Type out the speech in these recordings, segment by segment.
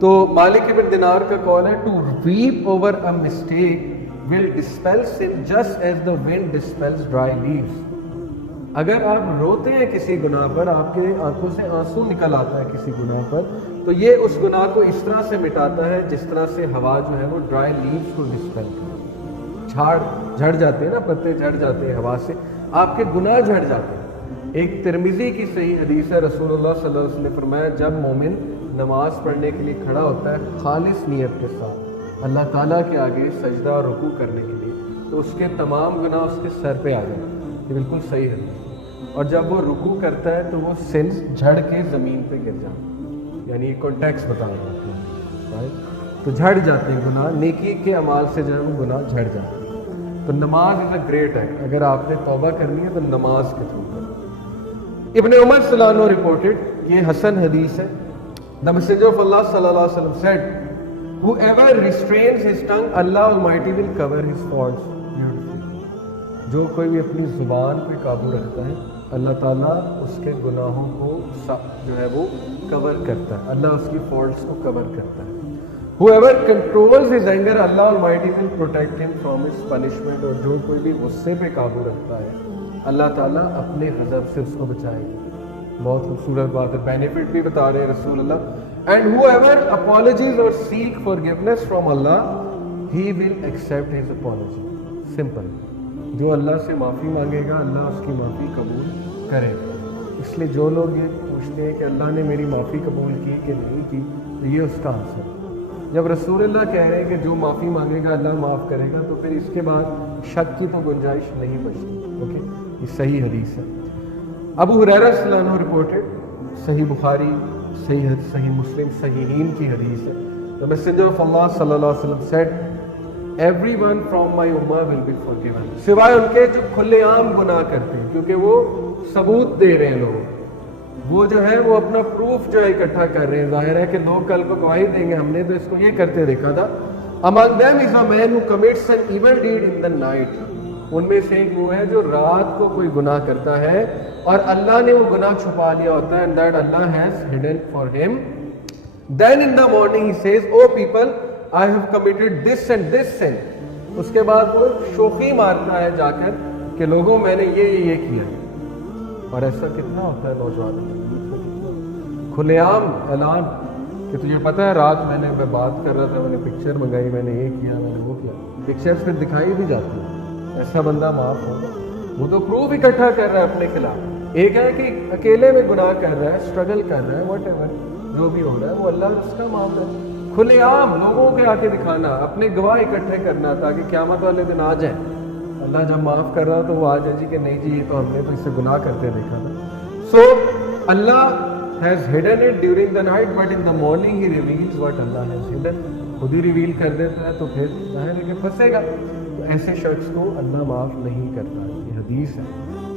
تو مالک ابن دینار کا قول ہے to weep over a mistake will dispel sin just as the wind dispels dry leaves. اگر آپ روتے ہیں کسی گناہ پر, آپ کے آنکھوں سے آنسو نکل آتا ہے کسی گناہ پر, تو یہ اس گناہ کو اس طرح سے مٹاتا ہے جس طرح سے ہوا جو ہے وہ ڈرائی لیوز کو ڈسپیل کرے. جھڑ جاتے ہیں نا, پتے جھڑ جاتے ہیں ہوا سے, آپ کے گناہ جھڑ جاتے ہیں. ایک ترمذی کی صحیح حدیث ہے, رسول اللہ صلی اللہ علیہ وسلم نے فرمایا جب مومن نماز پڑھنے کے لیے کھڑا ہوتا ہے خالص نیت کے ساتھ اللہ تعالیٰ کے آگے سجدہ اور رکوع کرنے کے لیے, تو اس کے تمام گناہ اس کے سر پہ آ جائیں. یہ بالکل صحیح ہے. اور جب وہ رکوع کرتا ہے تو وہ سنس جھڑ کے زمین پہ گر جاتے ہیں. یعنی یہ کانٹیکس بتا رہا ہوں, تو جھڑ جاتے ہیں گناہ, نیکی کے اعمال سے جو ہے وہ گناہ جھڑ جاتے ہیں. تو نماز از اے گریٹ ایکٹ. اگر آپ نے توبہ کرنی ہے تو نماز کے تھرو کریں. ابن عمر صلی اللہ علیہ وسلم ریپورٹڈ, یہ حسن حدیث ہے, the messenger of Allah صلی اللہ علیہ وسلم said whoever restrains his tongue Allah Almighty will cover his faults beautifully. جو کوئی بھی اپنی زبان پہ قابو رکھتا ہے اللہ تعالیٰ اس کے گناہوں کو جو ہے وہ کور کرتا ہے, اللہ اس کی فالٹس کو کور کرتا ہے. whoever controls his anger Allah Almighty will protect him from his punishment. اور جو کوئی بھی غصے پہ قابو رکھتا ہے اللہ تعالیٰ اپنے غضب سے اس کو بچائے گا. بہت خوبصورت بات ہے, بینیفٹ بھی بتا رہے ہیں رسول اللہ. and whoever apologies or seek forgiveness from Allah he will accept his apology. simple. جو اللہ سے معافی مانگے گا اللہ اس کی معافی قبول کرے گا. اس لیے جو لوگ یہ پوچھتے ہیں کہ اللہ نے میری معافی قبول کی کہ نہیں کی, تو یہ اس کا آنسر ہے. جب رسول اللہ کہہ رہے ہیں کہ جو معافی مانگے گا اللہ معاف کرے گا, تو پھر اس کے بعد شک کی تو گنجائش نہیں بچتی. اوکے, یہ صحیح حدیث ہے. ابو ہریرہ صلی اللہ عنہ رپورٹڈ, صحیح بخاری, صحیح مسلم, صحیحین کی حدیث ہے. The messenger of Allah صلی اللہ علیہ وسلم said everyone from my ummah will be forgiven. سوائے ان کے جو کھلے عام گناہ کرتے ہیں, کیونکہ وہ ثبوت دے رہے ہیں لوگوں, وہ جو ہے وہ اپنا پروف جو ہے اکٹھا کر رہے ہیں. ظاہر ہے کہ لوگ کل کو گواہی دیں گے ہم نے تو اس کو یہ کرتے دیکھا تھا. among them is a man who commits an evil deed in the night. ان میں سے ایک وہ ہے جو رات کو کوئی گناہ کرتا ہے اور اللہ نے وہ گناہ چھپا لیا ہوتا ہے, and that Allah has hidden for him. Then in the morning he says, oh people, I have committed this and this sin. اس کے بعد وہ شوخی مارتا ہے جا کر کہ لوگوں میں نے یہ کیا. اور ایسا کتنا ہوتا ہے نوجوان, کھلے عام اعلان کہ تجھے پتہ ہے رات میں بات کر رہا تھا, میں نے پکچر منگائی, میں نے یہ کیا, میں نے وہ کیا. پکچرز پھر دکھائی بھی جاتی ہیں. ایسا بندہ معاف ہوگا, وہ تو پروف اکٹھا کر رہا ہے اپنے خلاف. ایک ہے کہ اکیلے میں گناہ کر رہا ہے, اسٹرگل کر رہا ہے, واٹ ایور جو بھی ہو رہا ہے وہ اللہ اس کا معاملہ ہے. کھلے عام لوگوں کے آ کے دکھانا, اپنے گواہ اکٹھے کرنا تاکہ قیامت والے دن آ جائیں. اللہ جب معاف کر رہا تو وہ آ جائے جی کہ نہیں جی یہ تو ہم نے تو اس سے گناہ کرتے دیکھا تھا. سو اللہ has hidden it during the night, but in the morning he reveals what Allah has hidden. خود ہی ریویل کر دیتا ہے تو پھر ظاہر ہے کہ پھنسے گا. تو ایسے شخص کو اللہ معاف نہیں کرتا. یہ حدیث ہے,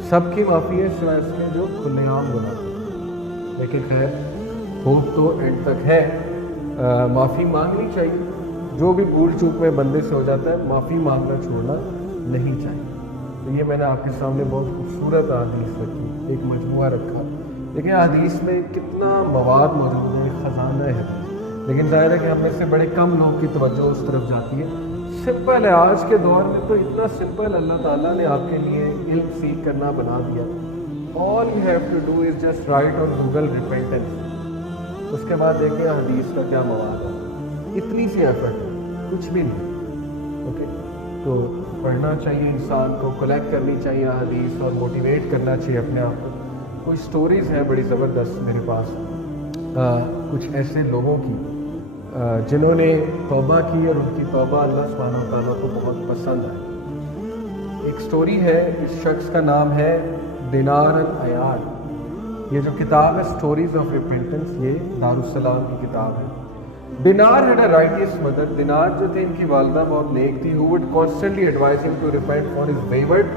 سب کی معافی ہے سوائے اس کے جو کھلے عام گناہ کرتے ہیں. لیکن خیر ہوپ تو اینڈ تک ہے, معافی مانگنی چاہیے. جو بھی بھول چوک میں بندے سے ہو جاتا ہے معافی مانگنا چھوڑنا نہیں چاہیے. تو یہ میں نے آپ کے سامنے بہت خوبصورت حدیث رکھی, ایک مجموعہ رکھا. لیکن حدیث میں کتنا مواد موجود ہے, خزانہ ہے حدیث. لیکن ظاہر ہے کہ ہم میں سے بڑے کم لوگ کی توجہ اس طرف جاتی ہے. سمپل ہے, آج کے دور میں تو اتنا سمپل اللہ تعالیٰ نے آپ کے لیے علم سیکھ کرنا بنا دیا. All you have to do is just write on Google repentance. اس کے بعد دیکھیں حدیث کا کیا مواد ہے. اتنی سی ایفرٹ ہے, کچھ بھی نہیں. اوکے, تو پڑھنا چاہیے انسان کو, کلیکٹ کرنی چاہیے حدیث اور موٹیویٹ کرنا چاہیے اپنے آپ کو. کچھ سٹوریز ہیں بڑی زبردست میرے پاس, کچھ ایسے لوگوں کی جنہوں نے توبہ کی اور ان کی توبہ اللہ سبحانہ و تعالیٰ کو بہت پسند آئی. ایک سٹوری ہے, اس شخص کا نام ہے دینار العیار. یہ جو کتاب ہے اسٹوریز آف ریپینٹنس, یہ دارالسلام کی کتاب ہے. دینار had a righteous mother. دینار جو تھے ان کی والدہ بہت نیک تھی. who would constantly advise him to repent for his wayward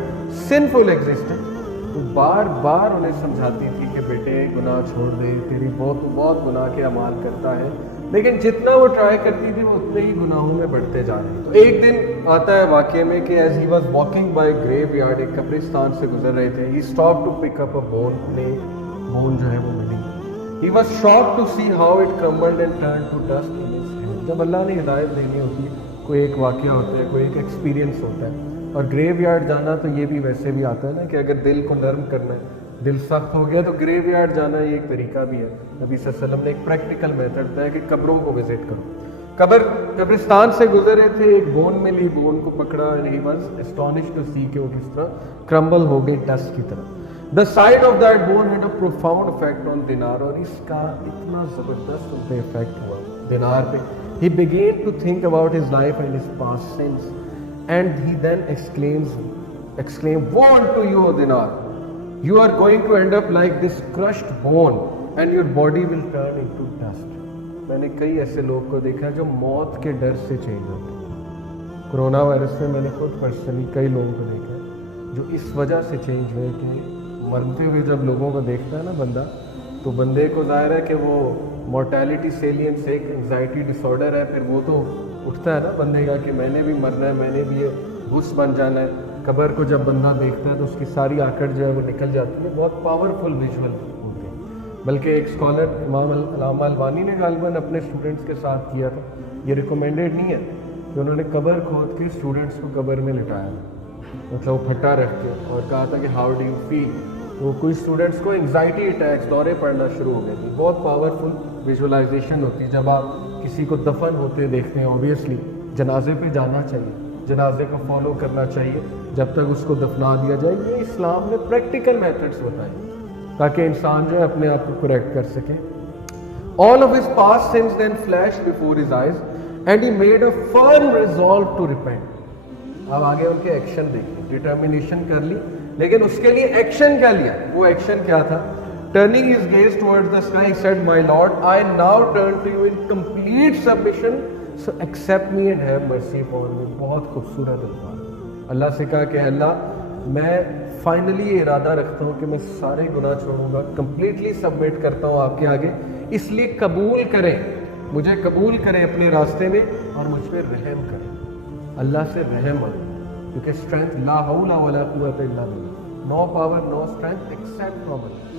sinful existence. وہ بار بار انہیں سمجھاتی تھی کہ بیٹے گناہ چھوڑ دے, تیری بہت گناہ کے اعمال کرتا ہے. لیکن جتنا وہ ٹرائی کرتی تھی وہ اتنے ہی گناہوں میں بڑھتے جا رہے. تو ایک دن آتا ہے واقعے میں کہ as he was walking by graveyard, ایک قبرستان سے گزر رہے تھے. He stop to pick up a bone. انہیں بون جو ہے وہ ملی. He was shocked to see how it crumbled and turned to dust in his hand. جب اللہ نے ہدایت دینی ہوتی ہے, کوئی ایک واقعہ ہوتا ہے, کوئی ایک ایکسپیرینس ہوتا ہے. اور گریو یارڈ جانا تو یہ بھی ویسے بھی آتا ہے نا کہ اگر دل کو نرم کرنا ہے, دل سخت ہو گیا تو گریو یارڈ جانا یہ ایک طریقہ بھی ہے. نبی صلی اللہ علیہ وسلم نے ایک پریکٹیکل میتھڈ بتایا کہ قبروں کو وزٹ کرو. قبرستان سے گزرے تھے, ایک بون ملی, بون کو پکڑا, and he was astonished to see کہ وہ کس طرح کرمبل ہو گئی ڈسٹ کی طرح. The sight of that bone had a profound effect on Dinar, اور اس کا اتنا زبردست ان پہ افیکٹ ہوا دینار پہ. He began to think about his life and his past sins, and he then exclaimed, woe unto you, O Dinar! You are going to end up like this crushed bone, and your body will turn into dust. میں نے کئی ایسے لوگ کو دیکھا جو موت کے ڈر سے چینج ہوتے ہیں. کرونا وائرس میں نے خود پرسنلی کئی لوگوں کو دیکھا جو اس وجہ سے چینج ہوئے کہ مرتے ہوئے جب لوگوں کو دیکھتا ہے نا بندہ, تو بندے کو ظاہر ہے کہ وہ مورٹیلٹی سیلینس ایک انگزائٹی ڈس آرڈر ہے, پھر وہ تو اٹھتا ہے نا بندے کا کہ میں نے بھی مرنا ہے, میں نے بھی یہ بھوس بن جانا ہے. قبر کو جب بندہ دیکھتا ہے تو اس کی ساری آکڑ جو ہے وہ نکل جاتی ہے. بہت پاورفل ویژول ہوتے ہیں. بلکہ ایک اسکالر امام علامہ البانی نے غالباً اپنے اسٹوڈنٹس کے ساتھ کیا تھا, یہ ریکمینڈیڈ نہیں ہے, کہ انہوں نے قبر کھود کے اسٹوڈنٹس کو قبر میں لٹایا, مطلب وہ پھٹا رکھ کے, اور کہا تھا کہ ہاؤ ڈو یو فیل. تو کوئی اسٹوڈنٹس کو انگزائٹی اٹیکس, دورے پڑنا شروع ہو گئے تھے. بہت پاورفل ویژولائزیشن ہوتی ہے. جب آپ کسی کو دفن ہوتے دیکھتے ہیں, اوبیسلی جنازے پہ جانا چاہیے, جنازے کو فالو کرنا چاہیے جب تک اس کو دفنا دیا جائے. یہ اسلام نے پریکٹیکل میتھڈس بتائے تاکہ انسان جو ہے اپنے آپ کو کریکٹ کر سکے. All of his past sins then flashed before his eyes, and he made a firm resolve to repent. اب آگے ان کے ایکشن دیکھیں, ڈٹرمنیشن کر لی, لیکن اس کے لیے ایکشن کیا لیا. وہ ایکشن کیا تھا؟ Turning his gaze towards the sky, he said, My Lord, I now turn to you in complete submission, so accept me and have mercy upon me. بہت خوبصورت الفاظ. اللہ سے کہا کہ اللہ, میں فائنلی یہ ارادہ رکھتا ہوں کہ میں سارے گناہ چھوڑوں گا, کمپلیٹلی سبمٹ کرتا ہوں آپ کے آگے, اس لیے قبول کریں, مجھے قبول کریں اپنے راستے میں, اور مجھ پہ رحم کریں. اللہ سے رحم ہو, کیونکہ اسٹرینتھ لا حول ولا قوت الا باللہ, no power no strength except from Allah.